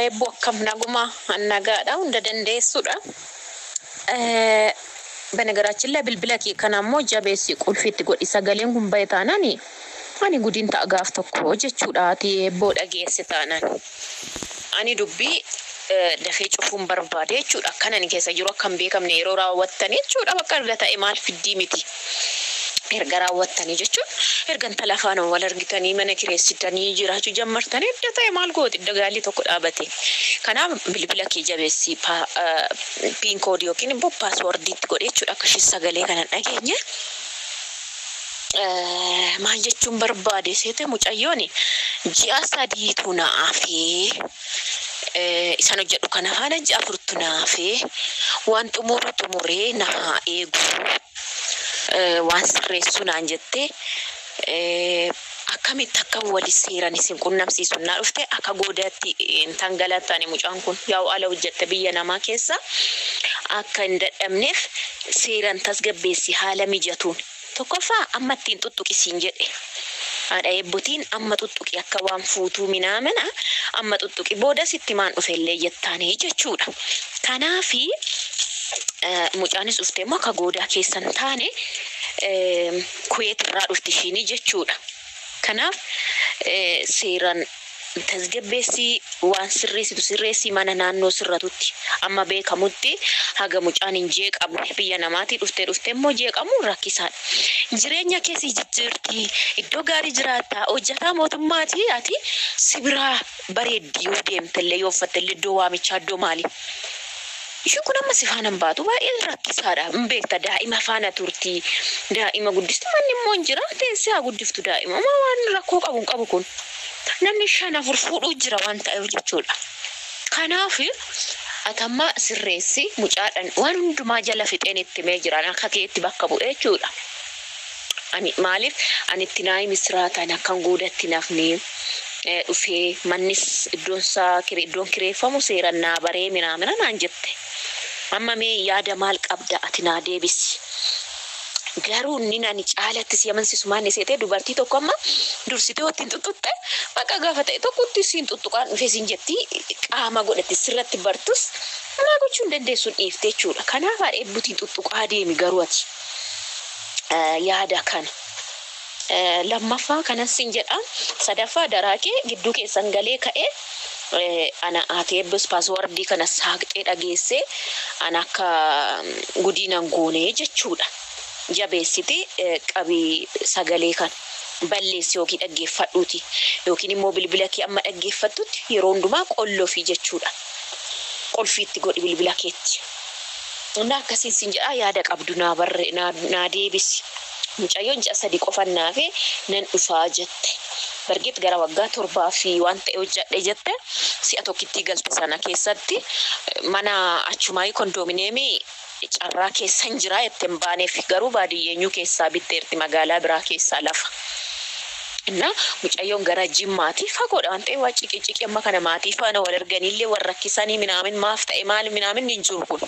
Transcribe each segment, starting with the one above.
Eebbo akkam naguma annagaadha hunda dandeessuudha. በነገራችን ላይ bilbila kee kana ammoo jabeessi qulfiitti godhi sagaleen kun bahe taanani ani gudiin ta'a gaaf tokko jechuudhaati eebboo dhageesse taanan ani dubbii dafee cufuun barbaade jechuudha akkan ani keessa jiru akkam beekamne yeroo raawwattanii jechuudha bakka irra ta'e maal fiddii miti erga raawwattanii jechuudha ergan talaafaan wal argitanii mana kireessitanii jiraachuu jammartanii edda ta'e maal gooti dagaalli tokko dhaabate kanaaf bilbila kee jabeessi pin koodii yookiin immoo paaswordiitti godhe jechuudha akka shis sagalee kana dhageenye maal jechuun barbaade seete mucayyooni ji'a sadiitu naafee isan hojjedhu kana faana ji'a afurtu naafee waan xumuree naa eeguu waan sirreessu naan jettee akkamitti akka wali seeran isin qunnamsiisu naa dhufte akka goodaatti tangalataani mucaan kun yaa'u ala hojjette biyya namaa keessa akka hin dadhabneef seeran tasgabbeessi haala mijatuun tokkoffaa amma ittiin tuttuqisiin jedhe haadha eebbotiin amma tuttuqi akka waan fuutuu minaamana amma tuttuqi booda sitti maan dhufellee jettaanii jechuudha kanaafi mucaanis dhuftee immoo akka goodaa keessan taane kuweet irraa dhufti ishiin jechuudha kanaaf seeran tasgabbeessi waan sirreessi mana naannoo sirratutti amma beekamutti haga mucaan hin jeeqamu biyya namaatii dhuftee immoo jeeqamuun rakkisaadha jireenya keessi jijjiirti iddoo gaarii jiraata hojjetaa mootummaatii ati sibiraa bareeddii yoo deemtellee yoo uffattellee iddoo waamichaa iddoo maali ishee kun amma si faana baatu baay'ee rakkisaadha beekta daa'ima faana turti daa'ima guddistu manni immoo hin jira teessee haa guddiftu daa'ima waan rakkoo qabu kun namni shan afur fuudhuu jira waan ta'eef jechuudha kanaaf atamma sirreessi mucaadhaan waan hundumaa jala fixeen itti mee jiran akka keetti bakka bu'ee jechuudha ani maaliif ani itti naayii misraataan akkan goodatti nafnee dhufee mannis iddoon kireeffamu seeran naa baree minaamina naan jette amma mee yaada maal qabda ati naa deebisi garuu inni nani caalatti si amansiisu maanni seetee dubartii tokko amma dursitee wottiin tuttutte bakka gaafa ta'e tokkotti siin tuttuqaan dhufee siin jetti qaama godhatti sirratti bartus maa gochuun dandeessuun dhiiftee jechuudha kanaaf haadha eebbutiin tuttuqaa deemi garuu ati yaada kana lammaffaa kanan siin jedha sadaffaa daraakee gidduu keessan galee ka'ee ana ati eebbus paaswordii kana saaqxee dhageesse ana akka gudiinan goonee jechuudha jabeessiti qabii sagalee kan balleessi yookiin dhaggeeffadhuuti yookiin immoo bilbila kee amma dhaggeeffattutti yeroo hundumaa qollofii jechuudha qolfiitti godhi bilbila keetti እና akkasiin siin jedha yaada qabdu naa deebisi mucayyoon ji'a sadii qofannaa fi nan dhufaa jette bargeet gara waggaa 7 fi waan ta'e hojjadhe jette si'a tokkitti galte sana keessatti mana achumaayii kondoomineemii carraa keessan jira jetteen baaneef garuu baadiyyeenyu keessaa bitteerti magaalaa biraa keessaa lafa inna mucayyoon gara jimmaati fagoodha waan ta'e waa ciqici amma kana maatii faana wal arganillee warra rakkisanii minaamin maaf ta'e maal minaamin hin jiru kun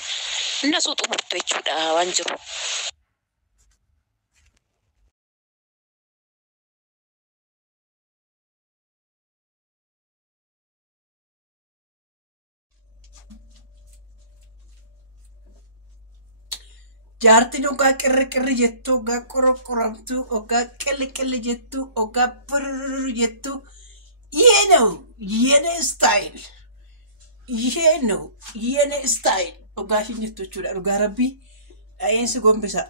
inna suuxu murtu jechuudha waan jiru jaartiin ogaa qirri jettu ogaa qorqoramtu ogaa qilli jettu ogaa burr jettu yene style ogaa shin jettu jechuudha dhugaa rabbii dha'eensi gombisa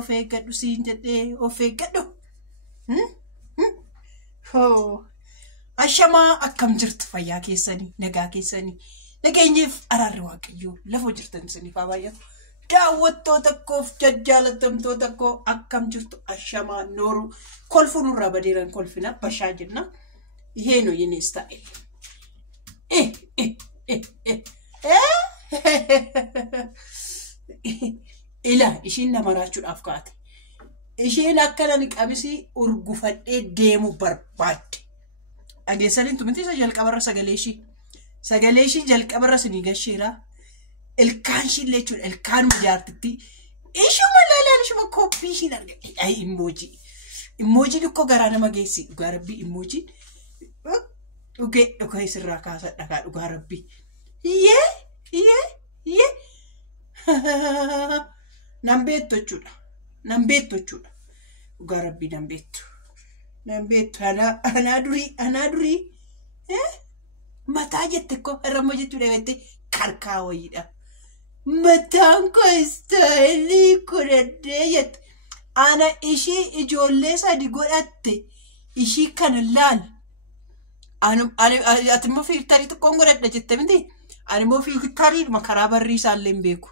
of eeggadhu siin jedhee of eeggadhu ashamaa akkam jirtu fayyaa keessanii nagaa keessanii nageenyeef araarri waaqayyoo lafa jirtan isiniif haa baay'atu daawwattoota koof jajjaalatamtoota koo akkam jirtu ashamaa nooru kolfuun irraa badeeran kolfina bashaa jenna ይሄ የኔ ስታይል ila ishiin namarachuudhaaf kaate ishiin akkanan qabisi urgufadhee deemu barbaadde ageessaniin tumti isa jalqabarra sagaleeshii jalqabarra sinii gasheera ilkaan shillee jechuudha. Ilkaan jaartitti ishuma laalaan ishuma koppii ishiin argate. Ay immoojii. Immoojii dhukkoo garaa nama geessi. Dhugaa rabbii immoojii. Dhugee sirraa kaasa dhagaa dhugaa rabbii. Yee. Nan beektu jechuudha. Dhugaa rabbii nan beektu. Anaa durii. Mataa jette ko irrammoo jechuudha jettee karkaa wayiidha. Mataan koo istaayilii godhadhee jette. Ana ishii ijoollee sadi godhatte ishii kana laal. Ati immoo fiiltarii xiqqoon godhadha jette miti. Ani immoo fiiltariidhuma karaa barriisaallee hin beeku.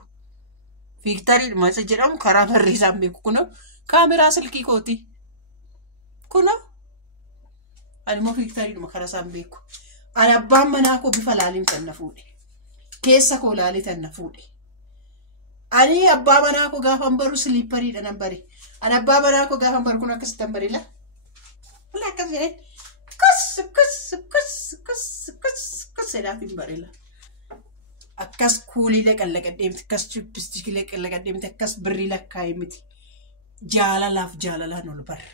Fiiltariidhuma isa jedhamu karaa barriisaa hin beeku. Kunoo kaameraa silkii kooti. Kunoo ani immoo fiiltariidhuma karaa isaa hin beeku. Ani abbaan manaa koo bifa laaliin tan na fuudhe. Keessa koo laalii tan na fuudhe. Ani abbaa manaa koo gaafa baru siliippariidha nan bare. Ani abbaa manaa koo gaafa baru kun akkasitti tan bare la. Wala akkas jedhee kus sedaatiin bare la. Akkas kuulii laqallaqadhee miti, akkas chippistikii laqallaqadhee miti, akkas birrii lakkaa'ee miti. Jaalalaan ol barre.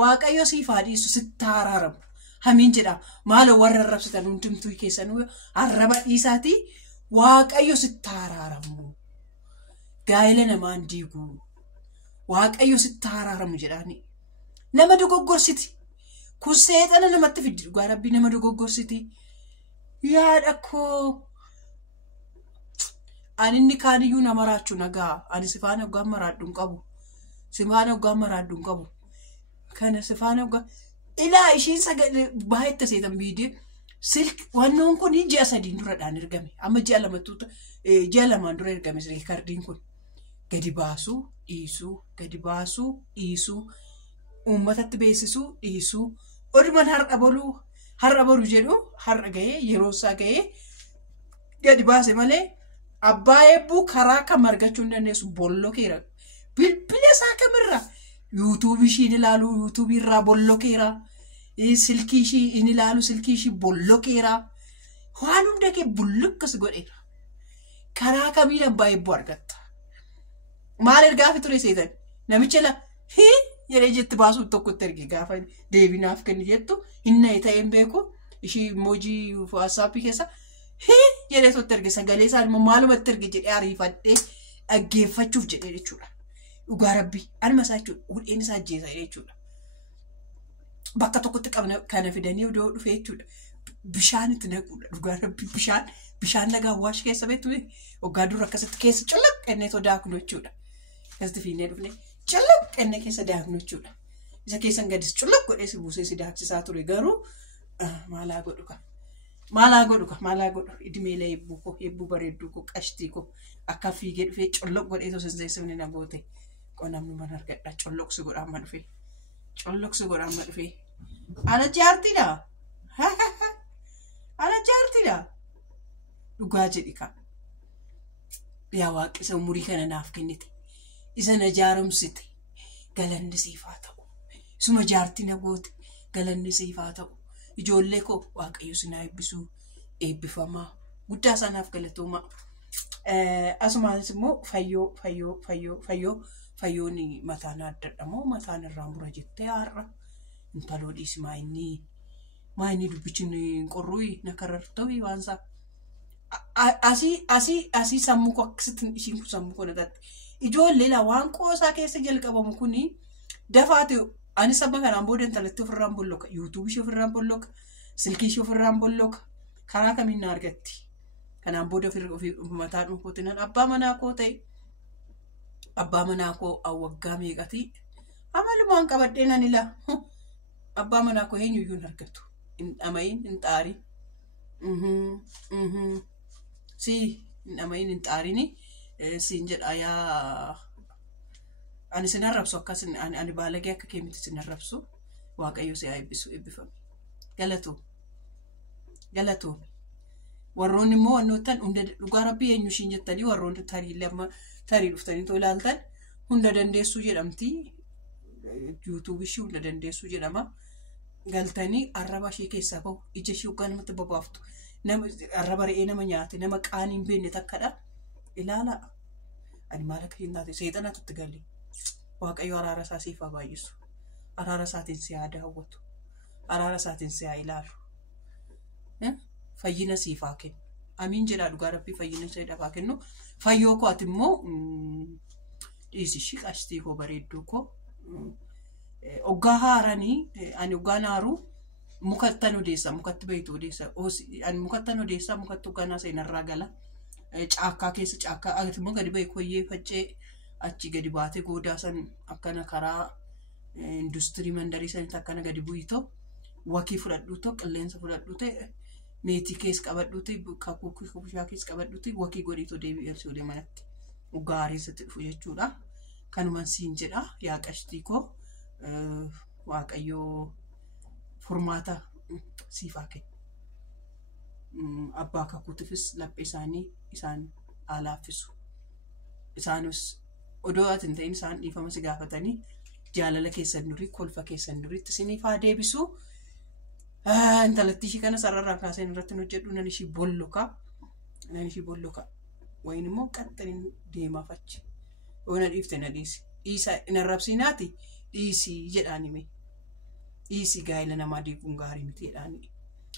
Waaqayyo siif haa dhiisu sitti araaramu. Hamiin jedha maal warra arrabsitan hundumtuu keessanuu arraba dhiisaati. Waaqayyo sitti araaramu. Gaa'ela namaan diigu. Waaqayyo sitti araaramu jedhaani. Nama dogoggorsiti. Kun seexana namatti fiddi dhugaa rabbii nama dogoggorsiti. Yaada koo. Ani inni kaaniyyuu nama raachuu nagaa. Ani sifaan hoggaan maraadhu hin qabu. Sifaan hoggaan maraadhu hin qabu. Kana sifaan hoggaa. Ilaa ishiin sagalee baay'ee seetan biidee silk wannoon kun ji'a sadiin duradhaan ergame. Amma ji'a lamaan dura ergame riikardiin kun. Gadi baasuu dhiisuu. Uummatatti beeksisuu dhiisuu. Odumaan har'a boru jedhu har'a gahee yeroo isaa gahee gadi baase malee abbaa eebbuu karaa kam argachuu hin dandeessu bollokeera. Bilbila isaa kamirra yuutuubii ishiin ilaalu yuutuubii irraa bollokeera. Silkii ishii inni ilaalu silkii ishii bollokeera. Waan hunda kee bullukkas godheera. Karaa kamiin abbaa eebbuu argatta. Maal ergaafi ture seetan namicha la jedhee jetti baasuu tokkotti erge gaafa deebinaaf kenni jettu hinna ta'een beeku ishii emoojii waatsaappii keessa jedhee totti erge sagalee isaa immoo maalumatti erge jedhee ariifadhee dhaggeeffachuuf jedhee jechuudha. Dhugaa rabbii anuma isaa jechuudha hudheen isaa ajjeesa jechuudha. Bakka tokkotti kana fidanii odoo dhufee jechuudha. Bishaan itti naquudha dhugaa rabbii bishaan lagaa waash keessa beektu waggaa dura akkasitti keessa calaqqannee daaknu jechuudha. Akkasitti fiinnee dhufne calaqqannee keessa daaknu jechuudha. Isa keessan gadis calaqqoo godhee si buusee si daaksisaa ture garuu maalaa godhu idimeela eebbuu bareedduu koo qashtii koo akka fiigee dhufee calaqqoo godhee osoo hin seessifne na goote qonnamnu mana argadha calaqqoo godhaa amma dhufee. Ana jaartiidha. Dhugaa jedhi ka. Yaa Waaqi isa umurii kana naaf kennite. Isa na jaaromsite. Galanni siif haa ta'u. Isuma jaartii na goote. Galanni siif haa ta'u. Ijoollee koo Waaqayyo sinaa eebbisuu eebbifamaa. Guddaa sanaaf galatoomaa. Asumaanis immoo fayyoon mataan addadha moo mataan irraan bura jettee har'a. Intaloo dhiisi maayinii dubbichiin qorruu na karartoo waansaa. Asii sammuu koo akkasitti ishiin kun sammuu koo nataatti. Ijoollee la waan qoosaa keessa jalqabamu kuni dafaate ani sabba kanaan booda intalatti ofirraan bolloka. Yuutuubii ishee ofirraan bolloka. Silkii ishee ofirraan bolloka. Karaa kamiin na argatti. Kanaan booda mataa dhuunfootti nan abbaa manaa koo ta'e. Abbaa manaa koo waggaa meeqati. Amalumaan qabadhee nan ila. Abbaa manaa koo eenyuyyuu hin argatu. Hin dhamayin hin xaarii. Si namayin hin xaarini siin jedha yaa ani sin arrabsu akkas ani baalagee akka keemiti sin arrabsu Waaqayyo si haa eebbisu eebbifame. Galatoon warroonni immoo wannoottan hunda dhugaa rabbii eenyu ishiin jettanii warroonni tarii dhuftanii too ilaaltan hunda dandeessuu jedhamti. Yuutuubii ishii hunda dandeessuu jedhama. Galtanii arraba ishee keessaa bahu ija ishee hoggaa namatti babaaftu. nama arraba re'ee nama nyaate nama qaaniin beenne takkadha ilaala ani maal akka hin taate seexanatu itti galle waaqayyo araara isaa siif haa baay'isu araara isaatiin si haa daawwatu araara isaatiin si haa ilaalu fayyina siif haa kennu amiin jedhaa dhugaa rabbii fayyina ishee dhabaa kennu fayyoo koo ati immoo dhiisi shiqashtii koo bareedduu koo oggaa haaranii ani oggaan haaruu mukattan odeessa mukatti bayitu odeessa ani mukattan odeessa mukattu ganaa seenarraa gala caakkaa keessa caakkaa ati immoo gadi bayi koyyee faccee achi gadi baatee goodaa san akkana karaa industirii mandarii sanitti akkana gadi bu'itoo wakii fudhadhuutoo qilleensa fudhadhuutee meetii keessa qabadhuutee kakuukii kubishaa keessa qabadhuutee wakii godhiitoo deebi'ee olee manatti oggaa haariisatti dhufu jechuudha kanuman siin jedha yaa qashtii koo waaqayyoo furmaata siif haa kennu abbaa kakuutifis laphee isaanii isaan alaaffisu isaanis odoo ati hin ta'in isaan dhiifama si gaafatanii jaalala keessan durii kolfa keessan duriitti isiniif haa deebisu intalatti ishii kana sararraa kaaseen irratti hojjedhu nan ishii bolloka wayin immoo qaxxaniin deemaaf achi oona dhiifte na dhiisi dhiisa hin arrabsiinaati dhiisii jedhaanime dhiisii gaa'ela namaa deeguun gaarii miti jedhaanii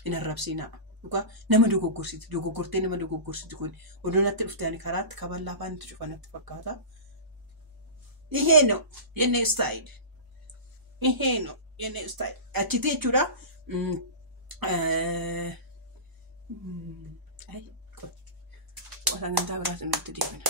hin arrabsiinaa dhugaa nama dogoggortee nama dogoggorsiti kun odoo natti dhufte ani karaatti kaballaa afaanitti cufanatti fakkaata iheeno jenne style achiti jechuudha ay waan gantaa biraatu nutti deemina